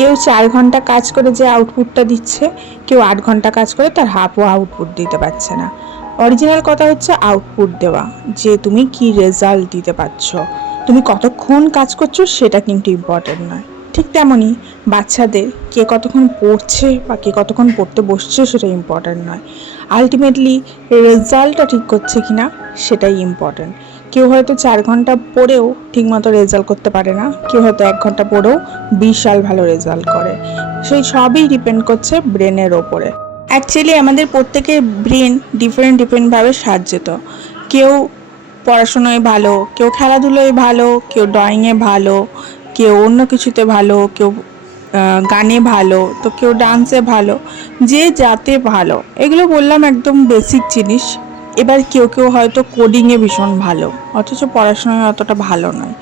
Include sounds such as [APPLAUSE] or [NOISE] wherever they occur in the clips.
কেউ চার ঘণ্টা কাজ করে যে আউটপুটটা দিচ্ছে, কেউ আট ঘণ্টা কাজ করে তার হাফও আউটপুট দিতে পারছে না। অরিজিনাল কথা হচ্ছে আউটপুট দেওয়া, যে তুমি কি রেজাল্ট দিতে পারছ। তুমি কতক্ষণ কাজ করছ সেটা কিন্তু ইম্পর্টেন্ট নয়। ঠিক তেমনই বাচ্চাদের কে কতক্ষণ পড়ছে বা কে কতক্ষণ পড়তে বসছে সেটা ইম্পর্ট্যান্ট নয়। আলটিমেটলি রেজাল্টটা ঠিক করছে কি না সেটাই ইম্পর্ট্যান্ট কেউ হয়তো চার ঘণ্টা পড়েও ঠিকমতো রেজাল্ট করতে পারে না। কেউ হয়তো এক ঘণ্টা পড়েও বিশাল ভালো রেজাল্ট করে। সেই সবই ডিপেন্ড করছে ব্রেনের ওপরে। অ্যাকচুয়ালি আমাদের প্রত্যেকের ব্রেন ডিফারেন্ট ডিফারেন্টভাবে সাহায্যত কেউ পড়াশুনোয় ভালো, কেউ খেলাধুলোয় ভালো, কেউ ড্রয়িংয়ে ভালো, কেউ অন্য কিছুতে ভালো, কেউ গানে ভালো, তো কেউ ডান্সে ভালো, যে যাতে ভালো। এগুলো বললাম একদম বেসিক জিনিস। এবার কেউ কেউ হয়তো কোডিংয়ে ভীষণ ভালো, অথচ পড়াশোনায় অতটা ভালো নয়।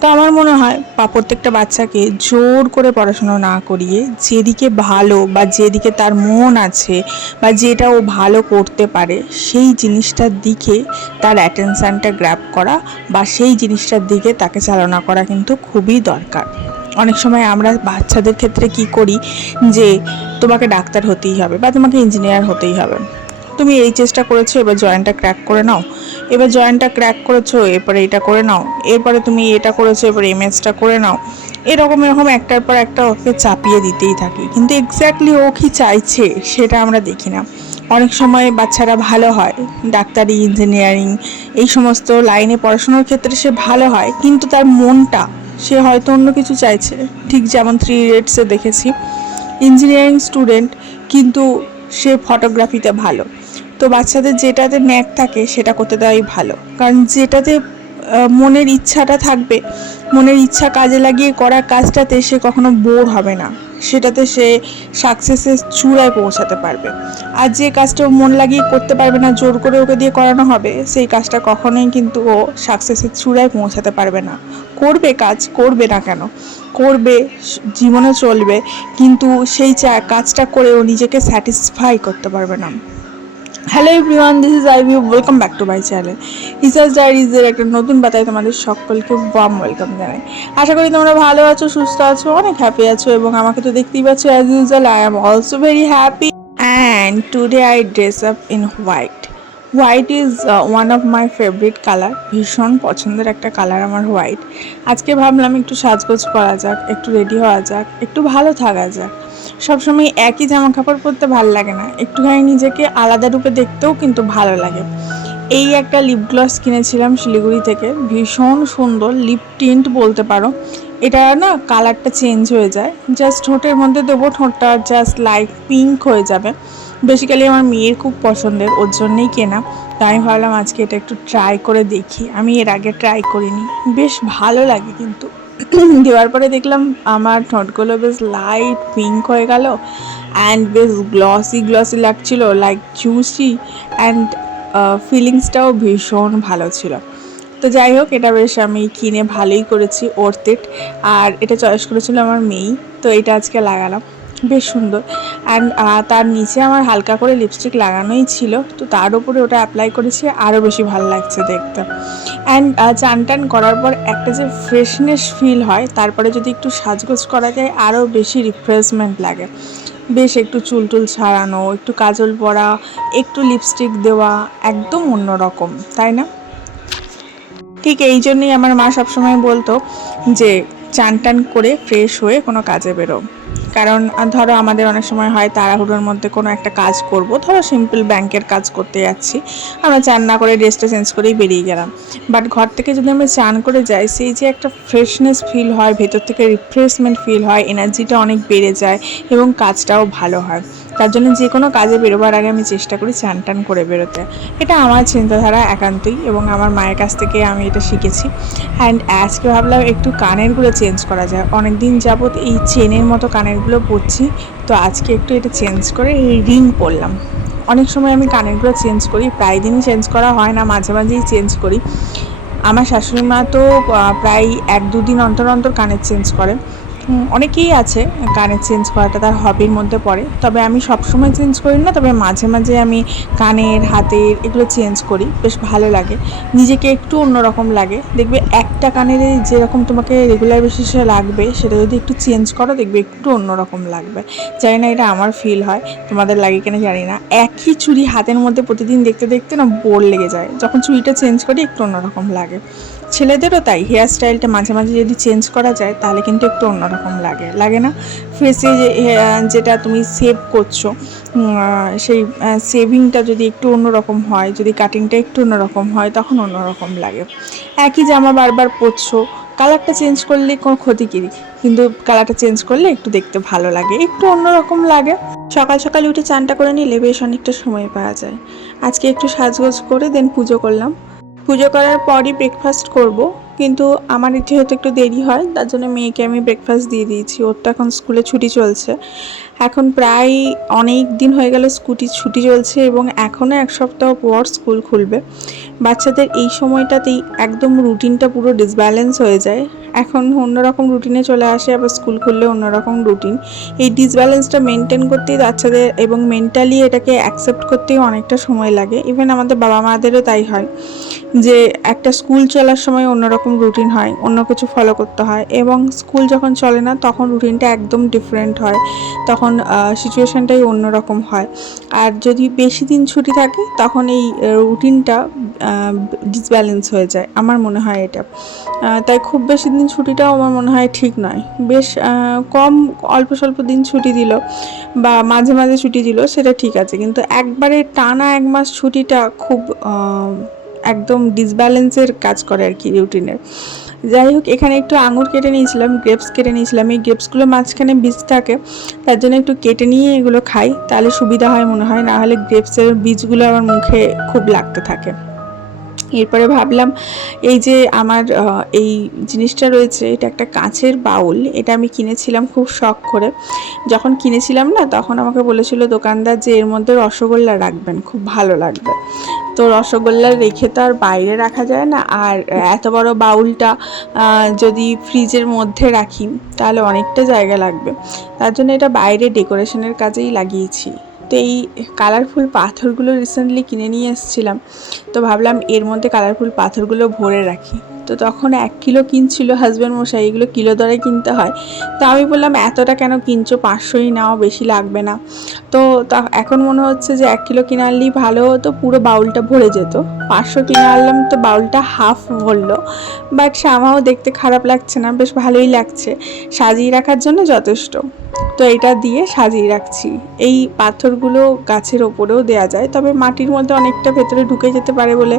তো আমার মনে হয় বা প্রত্যেকটা বাচ্চাকে জোর করে পড়াশোনা না করিয়ে যেদিকে ভালো বা যেদিকে তার মন আছে বা যেটা ও ভালো করতে পারে, সেই জিনিসটার দিকে তার অ্যাটেনশানটা গ্র্যাপ করা বা সেই জিনিসটার দিকে তাকে চালনা করা কিন্তু খুবই দরকার। অনেক সময় আমরা বাচ্চাদের ক্ষেত্রে কি করি যে তোমাকে ডাক্তার হতেই হবে বা তোমাকে ইঞ্জিনিয়ার হতেই হবে। তুমি এই চেষ্টা করেছ, এবার জয়েন্টটা ক্র্যাক করে নাও। এবার জয়েন্টটা ক্র্যাক করেছ, এরপরে এটা করে নাও। এরপরে তুমি এটা করেছ, এবার এমএসটা করে নাও। এরকম এরকম একটার পর একটা ওকে চাপিয়ে দিতেই থাকি। কিন্তু এক্স্যাক্টলি ও কি চাইছে, সেটা আমরা দেখি না। অনেক সময় বাচ্চারা ভালো হয়, ডাক্তারি ইঞ্জিনিয়ারিং এই সমস্ত লাইনে পড়াশোনার ক্ষেত্রে সে ভালো হয়, কিন্তু তার মনটা, সে হয়তো অন্য কিছু চাইছে। ঠিক যেমন থ্রি ইডিয়টসে দেখেছি। ইঞ্জিনিয়ারিং স্টুডেন্ট কিন্তু সে ফটোগ্রাফিতে ভালো। তো বাচ্চাদের যেটাতে ন্যাক থাকে সেটা করতে দেওয়াই ভালো। কারণ যেটাতে মনের ইচ্ছাটা থাকবে, মনের ইচ্ছা কাজে লাগিয়ে করা কাজটাতে সে কখনো বোর হবে না। সেটাতে সে সাকসেসের চূড়ায় পৌঁছাতে পারবে। আর যে কাজটা মন লাগিয়ে করতে পারবে না, জোর করে ওকে দিয়ে করানো হবে, সেই কাজটা কখনোই কিন্তু ও সাকসেসের চূড়ায় পৌঁছাতে পারবে না। করবে কাজ, করবে না কেন? করবে জীবনে চলবে, কিন্তু সেই চা- কাজটা করে ও নিজেকে স্যাটিসফাই করতে পারবে না। Hello everyone this is I view welcome back to my channel ইসাস ডায়েরিজের একটা নতুন পাতায় তোমাদের সকলকে বাম ওয়েলকাম জানাই। আশা করি তোমরা ভালো আছো, সুস্থ আছো, অনেক হ্যাপি আছো এবং আমাকে তো দেখতেই পাচ্ছ as usual I am also very happy and today I dress up in white white is one of my favourite colour ভীষণ পছন্দের একটা কালার আমার হোয়াইট আজকে ভাবলাম একটু সাজগোজ করা যাক, একটু রেডি হওয়া যাক, একটু ভালো থাকা যাক। সবসময় একই জামা কাপড় পরতে ভালো লাগে না, একটুখানি নিজেকে আলাদা রূপে দেখতেও কিন্তু ভালো লাগে। এই একটা লিপ গ্লস কিনেছিলাম শিলিগুড়ি থেকে, ভীষণ সুন্দর লিপ টিন্ট বলতে পারো। এটা না কালারটা চেঞ্জ হয়ে যায় জাস্ট ঠোঁটের মধ্যে দেবো, ঠোঁটটা জাস্ট লাইট পিঙ্ক হয়ে যাবে। বেসিক্যালি আমার মেয়ের খুব পছন্দের, ওর জন্যেই কেনা। তাই আমি ভাবলাম আজকে এটা একটু ট্রাই করে দেখি। আমি এর আগে ট্রাই করিনি। বেশ ভালো লাগে কিন্তু। [CLEARS THROAT] দেওয়ার পরে দেখলাম আমার ঠোঁটগুলো বেশ লাইট পিঙ্ক হয়ে গেল অ্যান্ড বেশ গ্লসি গ্লসি লাগছিল লাইক জুসি অ্যান্ড ফিলিংসটাও ভীষণ ভালো ছিল। তো যাই হোক, এটা বেশ আমি কিনে ভালোই করেছি ওর্থেট আর এটা চয়েস করেছিল আমার মেয়েই। তো এটা আজকে লাগালাম। বেশ সুন্দর। অ্যান্ড তার নিচে আমার হালকা করে লিপস্টিক লাগানোই ছিল, তো তার উপরে ওটা অ্যাপ্লাই করেছি, আরও বেশি ভালো লাগছে দেখতে। অ্যান্ড চান টান করার পর একটা যে ফ্রেশনেস ফিল হয়, তারপরে যদি একটু সাজগোজ করা যায়, আরও বেশি রিফ্রেশমেন্ট লাগে। বেশ একটু চুল টুল ছাড়ানো, একটু কাজল পরা, একটু লিপস্টিক দেওয়া, একদম অন্যরকম, তাই না? ঠিক এই জন্যই আমার মা সবসময় বলতো যে, চান টান করে ফ্রেশ হয়ে কোনো কাজে বেরো। কারণ ধরো আমাদের অনেক সময় হয় তাড়াহুড়োর মধ্যে কোনো একটা কাজ করব, ধরো সিম্পল ব্যাংকের কাজ করতে যাচ্ছি, আমরা চান না করে ড্রেসটা চেঞ্জ করেই বেরিয়ে গেলাম। বাট ঘর থেকে যদি আমরা চান করে যাই, সেই যে একটা ফ্রেশনেস ফিল হয়, ভেতর থেকে রিফ্রেশমেন্ট ফিল হয় এনার্জিটা অনেক বেড়ে যায় এবং কাজটাও ভালো হয়। তার জন্য যে কোনো কাজে বেরোবার আগে আমি চেষ্টা করি চান টান করে বেরোতে। এটা আমার চিন্তাধারা একান্তই এবং আমার মায়ের কাছ থেকে আমি এটা শিখেছি। অ্যান্ড আজকে ভাবলাম একটু কানেরগুলো চেঞ্জ করা যায়। অনেক দিন যাবৎ এই চেনের মতো কানেরগুলো পরছি, তো আজকে একটু এটা চেঞ্জ করে রিং পরলাম। অনেক সময় আমি কানেরগুলো চেঞ্জ করি, প্রায় দিনই চেঞ্জ করা হয় না, মাঝে মাঝেই চেঞ্জ করি। আমার শাশুড়ি মা তো প্রায় এক দুদিন অন্তর অন্তর কানের চেঞ্জ করে। অনেকেই আছে কানের চেঞ্জ করাটা তার হবির মধ্যে পড়ে। তবে আমি সবসময় চেঞ্জ করি না, তবে মাঝে মাঝে আমি কানের হাতের এগুলো চেঞ্জ করি, বেশ ভালো লাগে। নিজেকে একটু অন্যরকম লাগে। দেখবে একটা কানের যেরকম তোমাকে রেগুলার বেসিসে লাগবে, সেটা যদি একটু চেঞ্জ করো, দেখবে একটু অন্যরকম লাগবে। জানি না এটা আমার ফিল হয়, তোমাদের লাগে কিনা জানি না। একই চুড়ি হাতের মধ্যে প্রতিদিন দেখতে দেখতে না বোর লেগে যায়। যখন চুড়িটা চেঞ্জ করি, একটু অন্যরকম লাগে। ছেলেদেরও তাই হেয়ার স্টাইলটা মাঝে মাঝে যদি চেঞ্জ করা যায়, তাহলে কিন্তু একটু অন্যরকম লাগে। লাগে না? ফেসে যেটা তুমি সেভ করছ সেই সেভিংটা যদি একটু অন্যরকম হয়, যদি কাটিংটা একটু অন্যরকম হয়, তখন অন্যরকম লাগে। একই জামা বারবার পরছো কালারটা চেঞ্জ করলে কোনো ক্ষতি কি? কিন্তু কালারটা চেঞ্জ করলে একটু দেখতে ভালো লাগে, একটু অন্যরকম লাগে। সকাল সকাল উঠে চানটা করে নিলে বেশ অনেকটা সময় পাওয়া যায়। আজকে একটু সাজগোজ করে দেন পুজো করলাম। পুজো করার পরই ব্রেকফাস্ট করব, কিন্তু আমার যেহেতু একটু দেরি হয়, তার জন্য মেয়েকে আমি ব্রেকফাস্ট দিয়ে দিয়েছি। ওর তো এখন স্কুলে ছুটি চলছে। এখন প্রায় অনেক দিন হয়ে গেল স্কুটি, ছুটি চলছে এবং এখনও এক সপ্তাহ পর স্কুল খুলবে। বাচ্চাদের এই সময়টাতেই একদম রুটিনটা পুরো ডিসব্যালেন্স হয়ে যায়। এখন অন্যরকম রুটিনে চলে আসে, আবার স্কুল খুললে অন্যরকম রুটিন। এই ডিসব্যালেন্সটা মেনটেন করতেই বাচ্চাদের এবং মেন্টালি এটাকে অ্যাকসেপ্ট করতেই অনেকটা সময় লাগে। ইভেন আমাদের বাবা মাদেরও তাই হয় যে একটা স্কুল চলার সময় অন্যরকম রুটিন হয়, অন্য কিছু ফলো করতে হয় এবং স্কুল যখন চলে না, তখন রুটিনটা একদম ডিফারেন্ট হয়। তখন সিচুয়েশানটাই অন্যরকম হয়। আর যদি বেশি দিন ছুটি থাকে, তখন এই রুটিনটা ডিসব্যালেন্স হয়ে যায়। আমার মনে হয় এটা। তাই খুব বেশি দিন ছুটিটাও আমার মনে হয় ঠিক নয়। বেশ কম অল্প স্বল্প দিন ছুটি দিল বা মাঝে মাঝে ছুটি দিল, সেটা ঠিক আছে। কিন্তু একবারে টানা এক মাস ছুটিটা খুব একদম ডিসব্যালেন্সের কাজ করে আর কি রুটিনের যাই হোক, এখানে একটু আঙুর কেটে নিয়েছিলাম গ্রেপস কেটে নিয়েছিলাম। এই গ্রেপসগুলো মাঝখানে বীজ থাকে, তার জন্য একটু কেটে নিয়ে এগুলো খাই, তাহলে সুবিধা হয় মনে হয়। না হলে গ্রেপসের বীজগুলো আমার মুখে খুব লাগতে থাকে। এরপরে ভাবলাম, এই যে আমার এই জিনিসটা রয়েছে, এটা একটা কাঁচের বাউল, এটা আমি কিনেছিলাম খুব শখ করে। যখন কিনেছিলাম না, তখন আমাকে বলেছিল দোকানদার যে এর মধ্যে রসগোল্লা রাখবেন, খুব ভালো লাগবে। তো রসগোল্লা রেখে তো আর বাইরে রাখা যায় না। আর এত বড় বাউলটা যদি ফ্রিজের মধ্যে রাখি, তাহলে অনেকটা জায়গা লাগবে। তার জন্য এটা বাইরে ডেকোরেশনের কাজেই লাগিয়েছি। তো এই কালারফুল পাথরগুলো রিসেন্টলি কিনে নিয়ে এসেছিলাম। তো ভাবলাম এর মধ্যে কালারফুল পাথরগুলো ভরে রাখি। তো তখন এক কিলো কিনছিল হাজব্যান্ড মশাই, এগুলো কিলো দরে কিনতে হয়। তো আমি বললাম, এতটা কেন কিনছো? পাঁচশোই নাও, বেশি লাগবে না। তো, এখন মনে হচ্ছে যে এক কিলো কিনে আনলেই ভালো হতো, পুরো বাউলটা ভরে যেত। পাঁচশো কিনে আনলাম, তো বাউলটা হাফ ভরলো বাট সামাও দেখতে খারাপ লাগছে না, বেশ ভালোই লাগছে। সাজিয়ে রাখার জন্য যথেষ্ট। তো এটা দিয়ে সাজিয়ে রাখছি। এই পাথরগুলো গাছের ওপরেও দেয়া যায়, তবে মাটির মধ্যে অনেকটা ভেতরে ঢুকে যেতে পারে বলে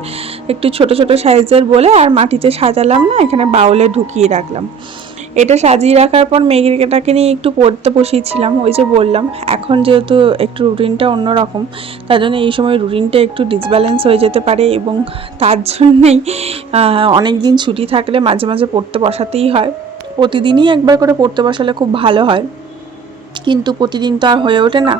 একটু ছোট ছোট সাইজের বলে, আর মাটিতে সাজালাম না, এখানে বাউলে ঢুকিয়ে রাখলাম। এটা সাজিয়ে রাখার পর মেঘেটাকে নিয়ে একটু পড়তে বসিয়েছিলাম, ওই যে বললাম। এখন যেহেতু একটু রুটিনটা অন্যরকম, তার জন্য এই সময় রুটিনটা একটু ডিসব্যালেন্স হয়ে যেতে পারে এবং তার জন্যেই অনেক দিন ছুটি থাকলে মাঝে মাঝে পড়তে বসাতেই হয়। প্রতিদিনই একবার করে পড়তে বসালে খুব ভালো হয়। কিন্তু প্রতিদিন তো আর হয়ে ওঠে না।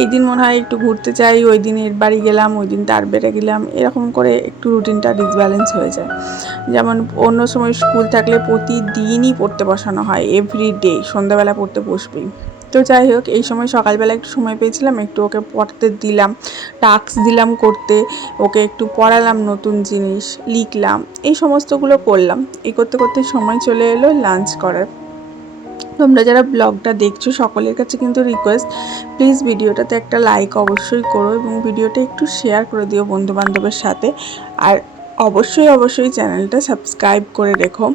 এই দিন মনে হয় একটু ঘুরতে যাই ওই দিন এর বাড়ি গেলাম ওই দিন তার বেড়ে গেলাম, এরকম করে একটু রুটিনটা ডিসব্যালেন্স হয়ে যায়। যেমন অন্য সময় স্কুল থাকলে প্রতিদিনই পড়তে বসানো হয় এভরি ডে সন্ধ্যাবেলা পড়তে বসবেই। তো যাই হোক, এই সময় সকালবেলা একটু সময় পেয়েছিলাম, একটু ওকে পড়তে দিলাম টাস্ক দিলাম করতে, ওকে একটু পড়ালাম নতুন জিনিস, লিখলাম, এই সমস্তগুলো করলাম। এই করতে করতে সময় চলে এলো লাঞ্চ করার। তোমরা যারা ব্লগটা দেখছ, সকলের কাছে কিন্তু রিকোয়েস্ট প্লিজ ভিডিওটাতে একটা লাইক অবশ্যই করো এবং ভিডিওটা একটু শেয়ার করে দিও বন্ধু বান্ধবের সাথে। আর অবশ্যই অবশ্যই চ্যানেলটা সাবস্ক্রাইব করে রেখো।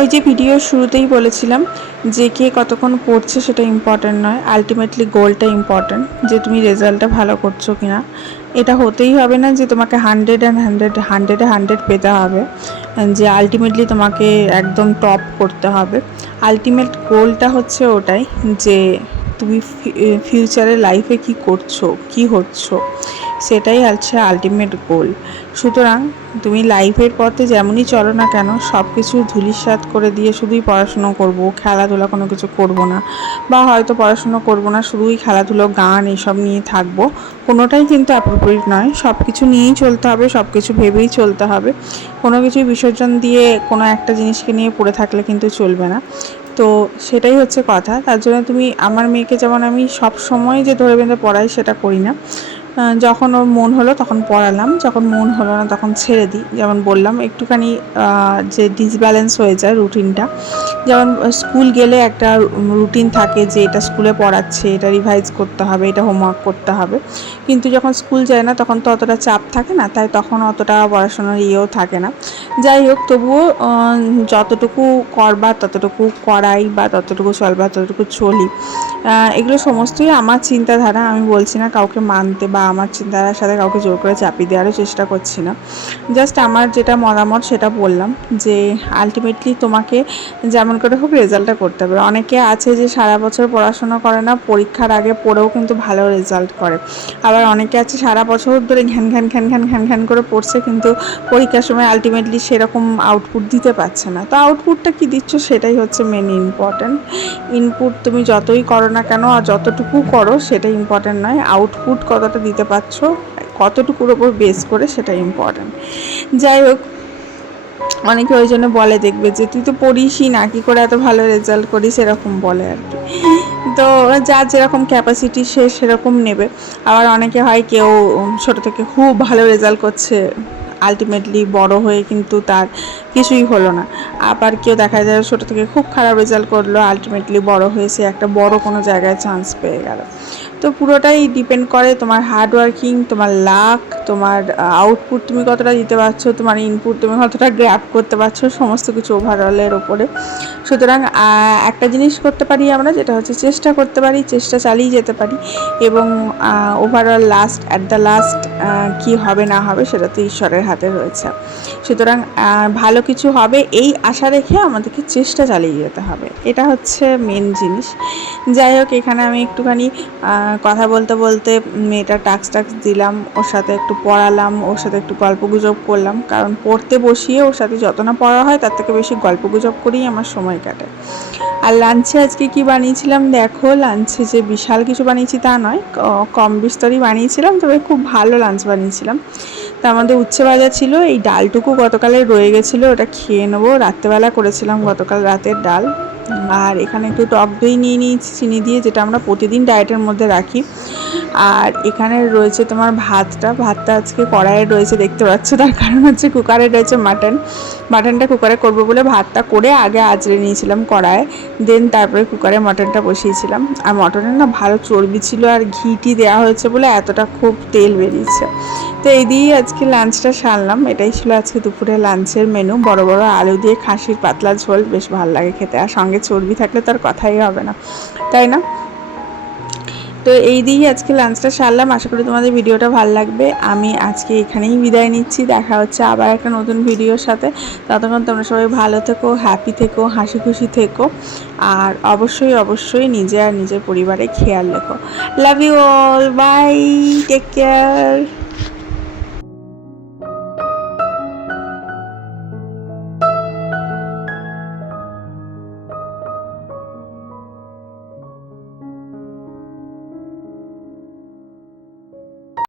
ওই যে ভিডিওর শুরুতেই বলেছিলাম যে কে কতক্ষণ পড়ছে সেটা ইম্পর্ট্যান্ট নয়। আলটিমেটলি গোলটা ইম্পর্ট্যান্ট যে তুমি রেজাল্টটা ভালো করছ কিনা। এটা হতেই হবে না যে তোমাকে হান্ড্রেড অ্যান্ড হান্ড্রেড হান্ড্রেডে হান্ড্রেড পেতে হবে যে আলটিমেটলি তোমাকে একদম টপ করতে হবে। আলটিমেট গোলটা হচ্ছে ওটাই যে তুমি ফিউচারে লাইফে কি করছ? কি হচ্ছ? সেটাই হচ্ছে আলটিমেট গোল সুতরাং তুমি লাইফের পথে যেমনই চলো না কেন সব কিছু ধুলিস্বাদ করে দিয়ে শুধুই পড়াশুনো করব, খেলাধুলা কোনো কিছু করব না, বা হয়তো পড়াশুনো করব না, শুধুই খেলাধুলো, গান এসব নিয়ে থাকব। কোনোটাই কিন্তু অ্যাপ্রোপ্রিয়েট নয়। সব কিছু নিয়েই চলতে হবে সব কিছু ভেবেই চলতে হবে। কোনো কিছুই বিসর্জন দিয়ে কোনো একটা জিনিসকে নিয়ে পড়ে থাকলে কিন্তু চলবে না। তো সেটাই হচ্ছে কথা। তার জন্য তুমি, আমার মেয়েকে যেমন আমি সব সময় যে ধরে বেঁধে পড়াই সেটা করি না। যখন ওর মন হলো তখন পড়ালাম, যখন মন হলো না তখন ছেড়ে দিই। যেমন বললাম, একটুখানি যে ডিসব্যালেন্স হয়ে যায় রুটিনটা যেমন স্কুল গেলে একটা রুটিন থাকে যে এটা স্কুলে পড়াচ্ছে, এটা রিভাইজ করতে হবে, এটা হোমওয়ার্ক করতে হবে। কিন্তু যখন স্কুল যায় না তখন তো অতটা চাপ থাকে না, তাই তখন অতটা পড়াশোনার ইয়েও থাকে না। যাই হোক, তবুও যতটুকু করবার, ততটুকু করাই বা ততটুকু চলবার, ততটুকু চলি। এগুলো সমস্তই আমার চিন্তাধারা, আমি বলছি না কাউকে মানতে বা আমার চিন্তাধারার সাথে কাউকে জোর করে চাপিয়ে দেওয়ারও চেষ্টা করছি না। জাস্ট আমার যেটা মতামত সেটা বললাম যে আলটিমেটলি তোমাকে যেমন করে হোক রেজাল্টটা করতে হবে। অনেকে আছে যে সারা বছর পড়াশোনা করে না, পরীক্ষার আগে পড়েও কিন্তু ভালো রেজাল্ট করে। আবার অনেকে আছে সারা বছর ধরে ঘ্যান ঘ্যান ঘ্যান ঘ্যান ঘ্যান ঘ্যান করে পড়ছে কিন্তু পরীক্ষার সময় আলটিমেটলি সেরকম আউটপুট দিতে পারছে না। তো আউটপুটটা কি দিচ্ছ সেটাই হচ্ছে মেন ইম্পর্ট্যান্ট ইনপুট তুমি যতই করো না কেন আর যতটুকু করো সেটা ইম্পর্ট্যান্ট নয়। আউটপুট কতটা দিতে পারছ, কতটুকুর ওপর বেস করে সেটা ইম্পর্ট্যান্ট যাই হোক, অনেকে ওই জন্য বলে দেখবে যে, তুই তো পড়িসই না, কি করে এত ভালো রেজাল্ট করিস? এরকম বলে আর কি। তো যার যেরকম ক্যাপাসিটি সে সেরকম নেবে। আবার অনেকে হয় কেউ ছোট থেকে খুব ভালো রেজাল্ট করছে আলটিমেটলি বড় হয়ে কিন্তু তার কিছুই হলো না। আবার কেউ দেখা যায় ছোটো থেকে খুব খারাপ রেজাল্ট করল আলটিমেটলি বড় হয়ে সে একটা বড় কোনো জায়গায় চান্স পেয়ে গেল। তো পুরোটাই ডিপেন্ড করে তোমার হার্ডওয়ার্কিং তোমার লাক তোমার আউটপুট তুমি কতটা দিতে পারছ, তোমার ইনপুট তুমি কতটা গ্র্যাপ করতে পারছ, সমস্ত কিছু ওভারঅলের ওপরে। সুতরাং একটা জিনিস করতে পারি আমরা, যেটা হচ্ছে চেষ্টা করতে পারি, চেষ্টা চালিয়ে যেতে পারি, এবং overall last at the last কি হবে না হবে সেটা তো ঈশ্বরের হাতে রয়েছে। সুতরাং ভালো কিছু হবে, এই আশা রেখে আমাদেরকে চেষ্টা চালিয়ে যেতে হবে। এটা হচ্ছে মেন জিনিস। যাই হোক, এখানে আমি একটুখানি কথা বলতে বলতে মেয়েটা টাক্স টাক্স দিলাম, ওর সাথে একটু পড়ালাম, ওর সাথে একটু গল্প গুজব করলাম। কারণ পড়তে বসিয়ে ওর সাথে যত না পড়া হয়, তার থেকে বেশি গল্প গুজব করেই আমার সময় কাটে। আর লাঞ্চে আজকে কি বানিয়েছিলাম? দেখো লাঞ্চে যে বিশাল কিছু বানিয়েছি তা নয় কম বিস্তরই বানিয়েছিলাম, তবে খুব ভালো লাঞ্চ বানিয়েছিলাম। তা আমাদের উচ্ছে ভাজা ছিল, এই ডালটুকু গতকালে রয়ে গেছিল, ওটা খেয়ে নেব। রাত্রেবেলা করেছিলাম গতকাল রাতের ডাল। আর এখানে একটু টক দই নিয়ে নিয়েছি, চিনি দিয়ে, যেটা আমরা প্রতিদিন ডায়েটের মধ্যে রাখি। আর এখানে রয়েছে তোমার ভাতটা ভাতটা আজকে কড়াইয়ে রয়েছে, দেখতে পাচ্ছ। তার কারণ হচ্ছে কুকারে রয়েছে মাটন। মাটনটা কুকারে করব বলে ভাতটা করে আগে আজরে নিয়েছিলাম কড়ায় দেন তারপরে কুকারে মটনটা বসিয়েছিলাম। আর মটনের না ভালো চর্বি ছিল আর ঘিটি দেওয়া হয়েছে বলে এতটা খুব তেল বেরিয়েছে। তো এই দিয়েই আজকে লাঞ্চটা সারলাম। এটাই ছিল আজকে দুপুরে লাঞ্চের মেনু বড় বড় আলু দিয়ে খাসির পাতলা ঝোল, বেশ ভালো লাগে খেতে। আর সঙ্গে চর্বি থাকলে তো আর কথাই হবে না, তাই না? তো এই দিয়েই আজকে লাঞ্চটা সারলাম। আশা করি তোমাদের ভিডিওটা ভালো লাগবে। আমি আজকে এখানেই বিদায় নিচ্ছি। দেখা হচ্ছে আবার একটা নতুন ভিডিওর সাথে। ততক্ষণ তোমরা সবাই ভালো থেকো হ্যাপি থেকো হাসি খুশি থেকো। আর অবশ্যই অবশ্যই নিজে আর নিজের পরিবারে খেয়াল রেখো। Love you all bye take care